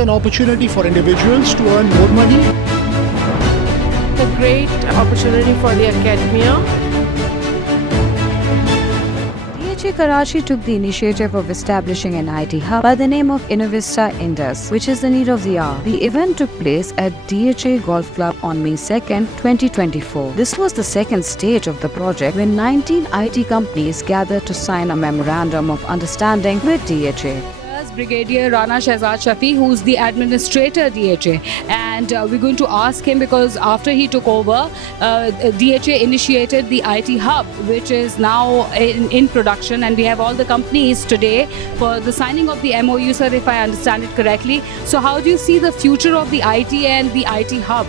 an opportunity for individuals to earn more money. A great opportunity for the academia. DHA Karachi took the initiative of establishing an IT hub by the name of Innovista Indus, which is the need of the hour. The event took place at DHA Golf Club on May 2nd, 2024. This was the second stage of the project when 19 IT companies gathered to sign a memorandum of understanding with DHA. Brigadier Rana Shehzad Shafi, who's the administrator DHA, and we're going to ask him because after he took over, DHA initiated the IT hub, which is now in production, and we have all the companies today for the signing of the MOU, sir, if I understand it correctly. So how do you see the future of the IT and the IT hub?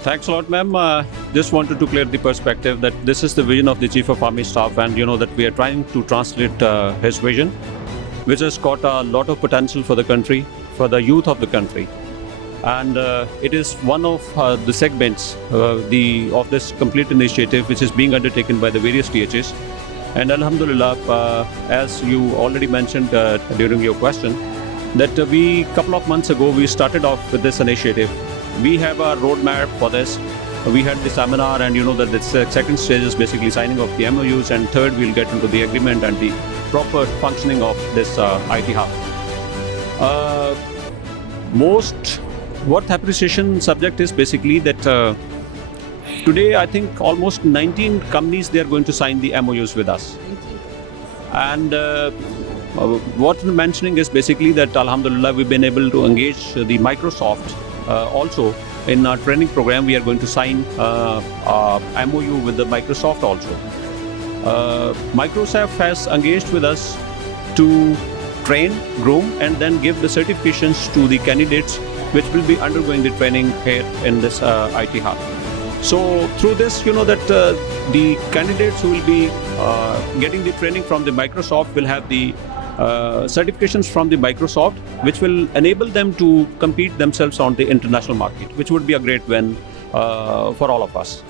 Thanks a lot, ma'am. Just wanted to clear the perspective that this is the vision of the Chief of Army Staff, and that we are trying to translate his vision, which has got a lot of potential for the country, for the youth of the country. And it is one of the segments of this complete initiative which is being undertaken by the various DHAs. And Alhamdulillah, as you already mentioned during your question, that couple of months ago, we started off with this initiative. We have a roadmap for this. We had the seminar, and that the second stage is basically signing of the MOUs, and third we'll get into the agreement and the proper functioning of this IT hub. Most worth appreciation subject is basically that today I think almost 19 companies, they are going to sign the MOUs with us. And what we're mentioning is basically that Alhamdulillah, we've been able to engage the Microsoft also. In our training program, we are going to sign a MOU with the Microsoft also. Microsoft has engaged with us to train, groom, and then give the certifications to the candidates which will be undergoing the training here in this IT hub. So through this, that the candidates who will be getting the training from the Microsoft will have the certifications from the Microsoft, which will enable them to compete themselves on the international market, which would be a great win for all of us.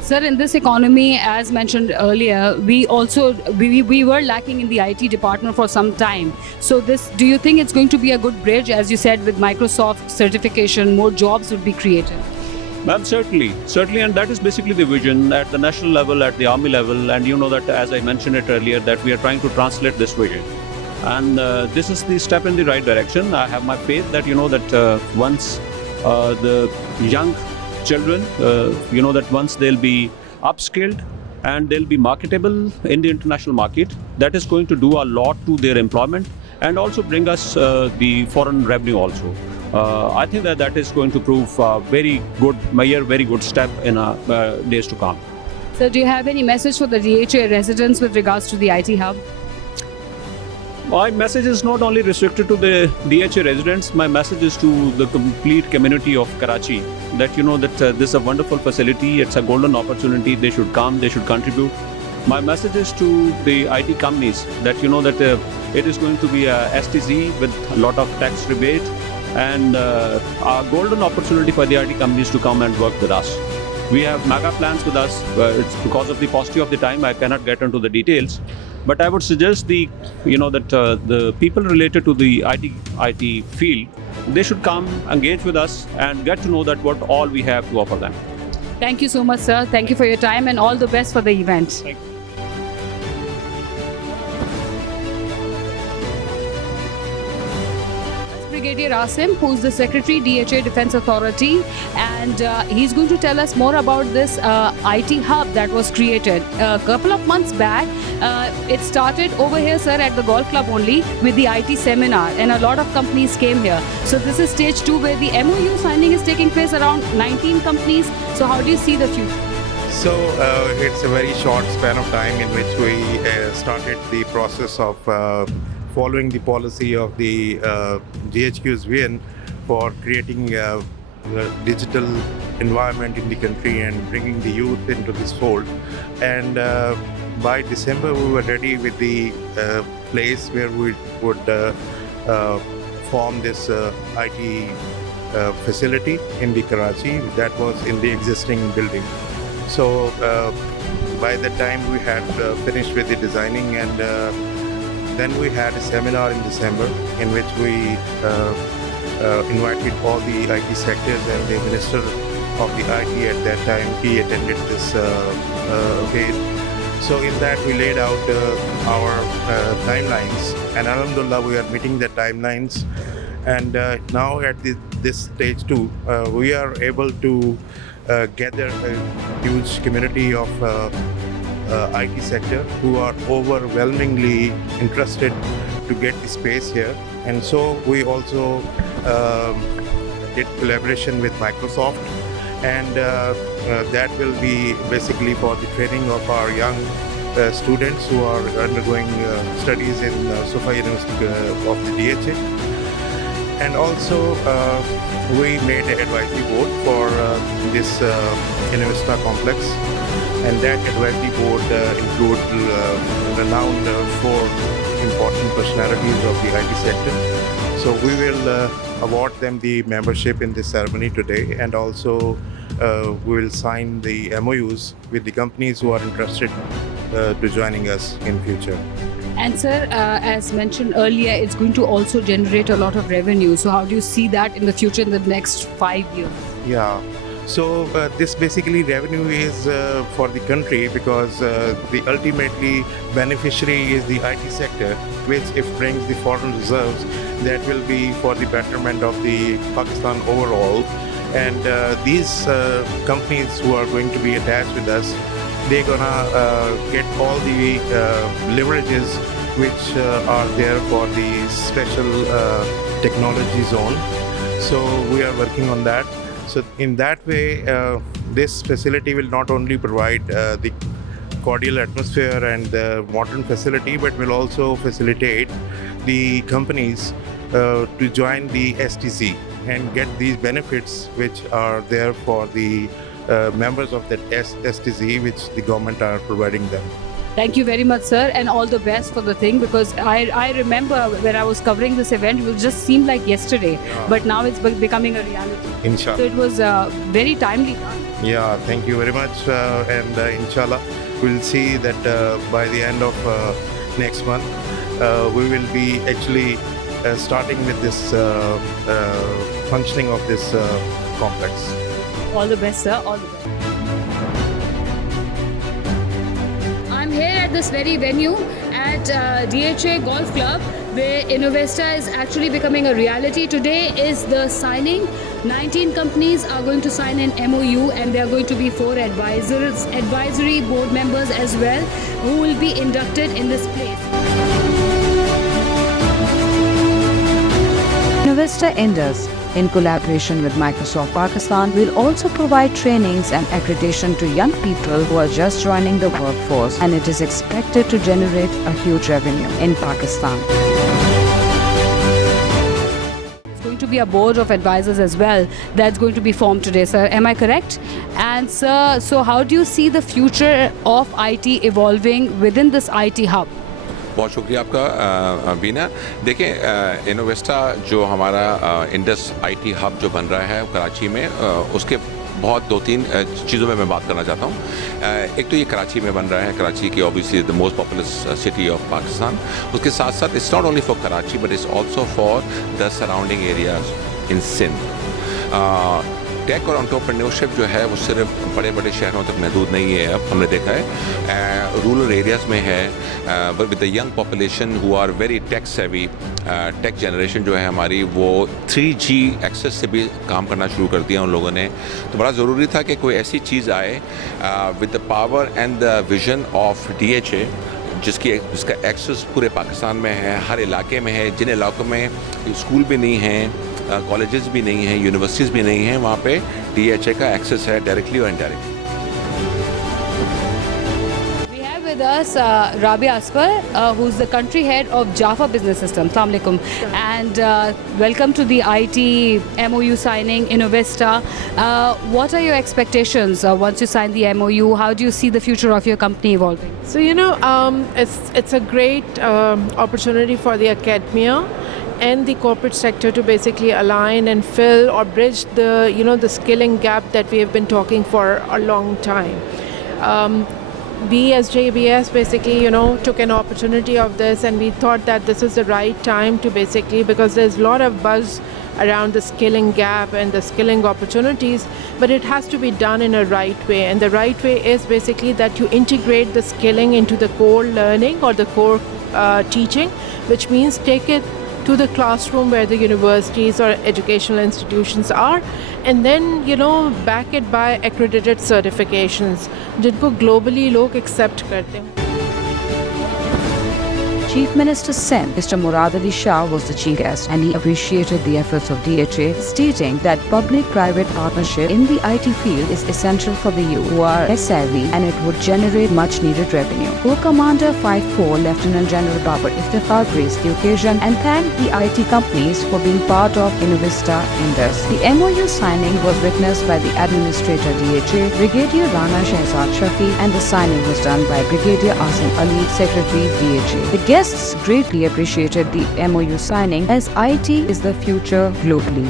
Sir, in this economy, as mentioned earlier, we were lacking in the IT department for some time. So do you think it's going to be a good bridge, as you said, with Microsoft certification, more jobs would be created? Ma'am, certainly, and that is basically the vision at the national level, at the army level, and that as I mentioned it earlier, that we are trying to translate this vision. And this is the step in the right direction. I have my faith that that once the young children, that once they'll be upskilled and they'll be marketable in the international market, that is going to do a lot to their employment and also bring us the foreign revenue also. I think that is going to prove a very good step in days to come. So do you have any message for the DHA residents with regards to the IT hub? My message is not only restricted to the DHA residents. My message is to the complete community of Karachi that that this is a wonderful facility. It's a golden opportunity. They should come. They should contribute. My message is to the IT companies that that it is going to be a STZ with a lot of tax rebate and a golden opportunity for the IT companies to come and work with us. We have mega plans with us. It's because of the paucity of the time, I cannot get into the details. But I would suggest the people related to the IT field, they should come, engage with us, and get to know that what all we have to offer them. Thank you so much, sir. Thank you for your time, and all the best for the event. Thank you. Brigadier Asim, who's the Secretary, DHA Defence Authority, and he's going to tell us more about this IT hub that was created a couple of months back. It started over here, sir, at the golf club only with the IT seminar, and a lot of companies came here. So this is stage 2 where the MOU signing is taking place, around 19 companies. So how do you see the future? So it's a very short span of time in which we started the process of following the policy of the GHQ's vision for creating a digital environment in the country and bringing the youth into this fold. And by December, we were ready with the place where we would form this IT facility in the Karachi that was in the existing building. So by the time we had finished with the designing, and then we had a seminar in December in which we invited all the IT sectors, and the Minister of the IT at that time, he attended this fair. So in that we laid out our timelines, and alhamdulillah we are meeting the timelines. And now at this stage too, we are able to gather a huge community of IT sector who are overwhelmingly interested to get the space here. And so we also did collaboration with Microsoft, and that will be basically for the training of our young students who are undergoing studies in SOFA University of the DHA. And also we made an advisory board for this Innovista complex, and that advisory board includes renowned four important personalities of the IT sector. So we will award them the membership in this ceremony today, and also we will sign the MOUs with the companies who are interested to joining us in future. And sir, as mentioned earlier, it's going to also generate a lot of revenue. So how do you see that in the future, in the next 5 years? Yeah. So this basically revenue is for the country, because the ultimately beneficiary is the IT sector, which if brings the foreign reserves, that will be for the betterment of the Pakistan overall. And these companies who are going to be attached with us, they're gonna get all the leverages which are there for the special technology zone. So we are working on that. So in that way, this facility will not only provide the cordial atmosphere and the modern facility, but will also facilitate the companies to join the STC and get these benefits which are there for the members of that STC, which the government are providing them. Thank you very much, sir, and all the best for the thing, because I remember when I was covering this event, it just seemed like yesterday, but now it's becoming a reality. Inshallah. So it was very timely done. Yeah, thank you very much, and inshallah, we'll see that by the end of next month, we will be actually starting with this functioning of this complex. All the best, sir. All the best. I'm here at this very venue at DHA Golf Club, where Innovista is actually becoming a reality. Today is the signing. 19 companies are going to sign an MOU, and there are going to be 4 advisory board members as well, who will be inducted in this place. Innovista Indus, in collaboration with Microsoft Pakistan, will also provide trainings and accreditation to young people who are just joining the workforce, and it is expected to generate a huge revenue in Pakistan. It's going to be a board of advisors as well that's going to be formed today, sir. Am I correct? And sir, so how do you see the future of IT evolving within this IT hub? बहुत शुक्रिया आपका बीना। देखें, इनोवेस्टा जो हमारा Indus IT hub जो बन रहा है कराची में, उसके बहुत 2-3 चीज़ों में मैं बात करना चाहता हूँ। एक तो ये कराची में बन रहा है, कराची की obviously the most populous city of Pakistan. उसके साथ साथ it's not only for Karachi but it's also for the surrounding areas in Sindh. Tech और एंटरप्रेन्योरशिप जो है वो सिर्फ बड़े बड़े शहरों तक महदूद नहीं है। अब हमने देखा है रूरल एरियाज़ में है, but with the young population who are very tech savvy, tech generation जो है हमारी, वो 3G एक्सेस से भी काम करना शुरू कर दिया उन लोगों ने। तो बड़ा ज़रूरी था कि कोई ऐसी चीज़ आए with the power and the vision of DHA, जिसका एक्सेस पूरे पाकिस्तान में है, हर इलाके में है। जिन इलाकों में स्कूल भी नहीं हैं, कॉलेजेस भी नहीं हैं, यूनिवर्सिटीज़ भी नहीं हैं, वहाँ पे DHA का एक्सेस है डायरेक्टली और indirectly. We have with us Rabia Asfar, who's the country head of Jaffa Business System. Assalamu alaikum. And welcome to the IT MOU signing, Innovista. What are your expectations once you sign the MOU? How do you see the future of your company evolving? So, it's a great opportunity for the academia and the corporate sector to basically align and fill or bridge the skilling gap that we have been talking for a long time. We as JBS basically took an opportunity of this, and we thought that this is the right time to basically, because there's a lot of buzz around the skilling gap and the skilling opportunities, but it has to be done in a right way. And the right way is basically that you integrate the skilling into the core learning or the core teaching, which means take it to the classroom where the universities or educational institutions are, and then back it by accredited certifications जिनको globally लोग accept करते हैं. Chief Minister Sindh, Mr. Murad Ali Shah, was the chief guest, and he appreciated the efforts of DHA, stating that public-private partnership in the IT field is essential for the youth who are savvy, and it would generate much-needed revenue. Co-Commander 5 Corps Lieutenant General Babar Iftikhar graced the occasion and thanked the IT companies for being part of Innovista Indus. The MOU signing was witnessed by the Administrator DHA, Brigadier Rana Shehzad Shafi, and the signing was done by Brigadier Asim Ali, Secretary DHA. The guests greatly appreciated the MOU signing as IT is the future globally.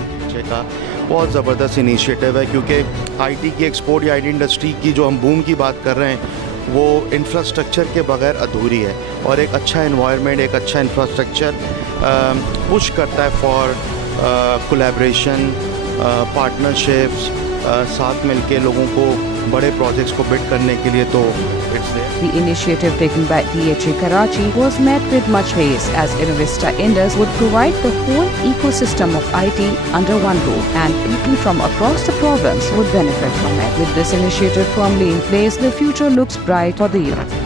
का बहुत ज़बरदस्त initiative है, क्योंकि IT की export या IT industry की जो हम बूम की बात कर रहे हैं वो इंफ्रास्ट्रक्चर के बगैर अधूरी है, और एक अच्छा एनवायरनमेंट, एक अच्छा इंफ्रास्ट्रक्चर पुश करता है फॉर कोलैबोरेशन, पार्टनरशिप्स, साथ मिलके लोगों को बड़े प्रोजेक्ट्स को बिल्ड करने के लिए, तो it's there. The initiative taken by DHA Karachi was met with much praise as Innovista Indus would provide the whole ecosystem of IT under one roof, and people from across the province would benefit from it. With this initiative firmly in place, the future looks bright for the youth.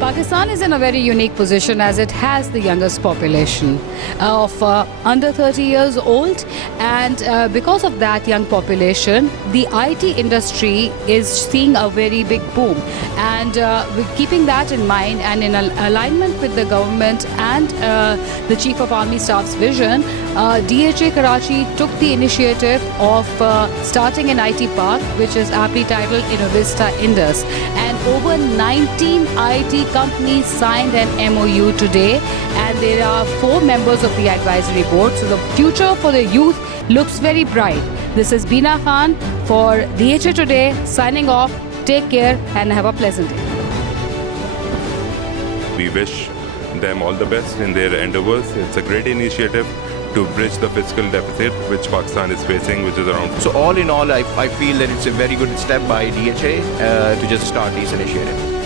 Pakistan is in a very unique position as it has the youngest population of under 30 years old, and because of that young population, the IT industry is seeing a very big boom. And with keeping that in mind and in alignment with the government and the Chief of Army Staff's vision, DHA Karachi took the initiative of starting an IT park, which is aptly titled Innovista Indus, and over 19 IT companies signed an MOU today, and there are 4 members of the advisory board. So the future for the youth looks very bright. This is Beena Khan for DHA Today, signing off. Take care and have a pleasant day. We wish them all the best in their endeavors. It's a great initiative to bridge the fiscal deficit which Pakistan is facing, which is around. So all in all, I feel that it's a very good step by DHA to just start this initiative.